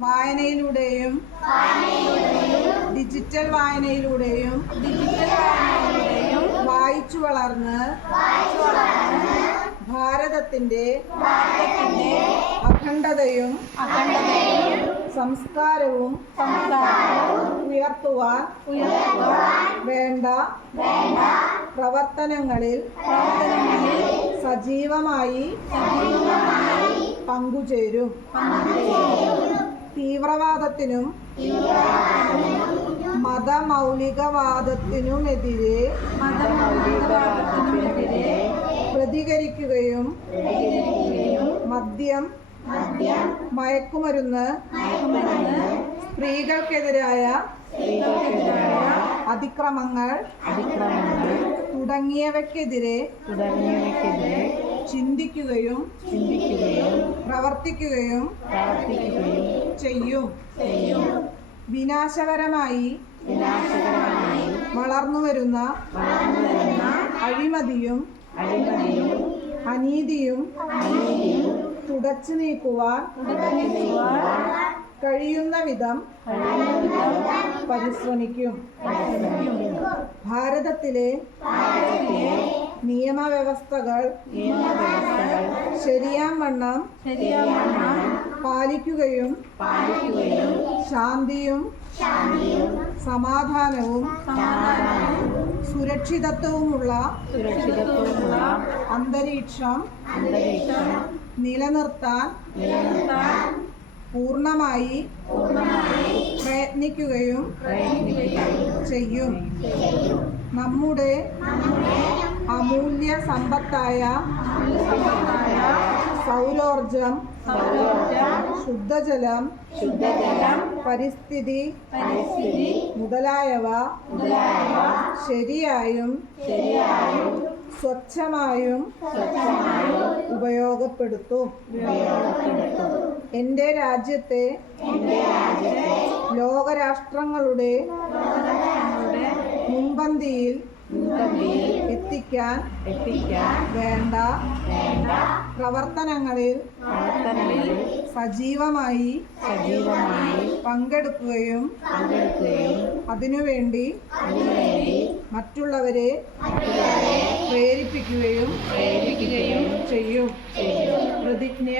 വായനയിലൂടെയും digital വായനയിലൂടെയും വായിച്ചു വളർന്ന് ഭാരതത്തിന്റെ അഖണ്ഡതയും സംസ്കാരവും ഉയർത്തുവാൻ വേണ്ട പ്രവർത്തനങ്ങളിൽ സജീവമായി പങ്കുചേരും. തീവ്രവാദത്തിനും മതമൗലികവാദത്തിനുമെതിരെ പ്രതികരിക്കുകയും മദ്യം, മയക്കുമരുന്ന്, സ്ത്രീകൾക്കെതിരായ അതിക്രമങ്ങൾ തുടങ്ങിയവയ്ക്കെതിരെ ചിന്തിക്കുകയും പ്രവർത്തിക്കുകയും ചെയ്യും. വിനാശകരമായി വളർന്നുവരുന്ന അഴിമതിയും അനീതിയും തുടച്ചു നീക്കുവാൻ കഴിയുന്ന വിധം പരിശ്രമിക്കും. ഭാരതത്തിലെ നിയമവ്യവസ്ഥകൾ ശരിയാംവണ്ണം പാലിക്കുകയും ശാന്തിയും സമാധാനവും സുരക്ഷിതത്വവുമുള്ള അന്തരീക്ഷം നിലനിർത്താൻ പൂർണ്ണമായി പ്രയത്നിക്കുകയും ചെയ്യും. നമ്മുടെ അമൂല്യ സമ്പത്തായ സൗരോർജം, ശുദ്ധജലം, പരിസ്ഥിതി മുതലായവ ശരിയായും സ്വച്ഛമായും ഉപയോഗപ്പെടുത്തും. എൻ്റെ രാജ്യത്തെ ലോകരാഷ്ട്രങ്ങളുടെ മുൻപന്തിയിൽ എത്തിക്കാൻ വേണ്ട പ്രവർത്തനങ്ങളിൽ സജീവമായി പങ്കെടുക്കുകയും അതിനുവേണ്ടി മറ്റുള്ളവരെ പ്രേരിപ്പിക്കുകയും ചെയ്യും. പ്രതിജ്ഞ.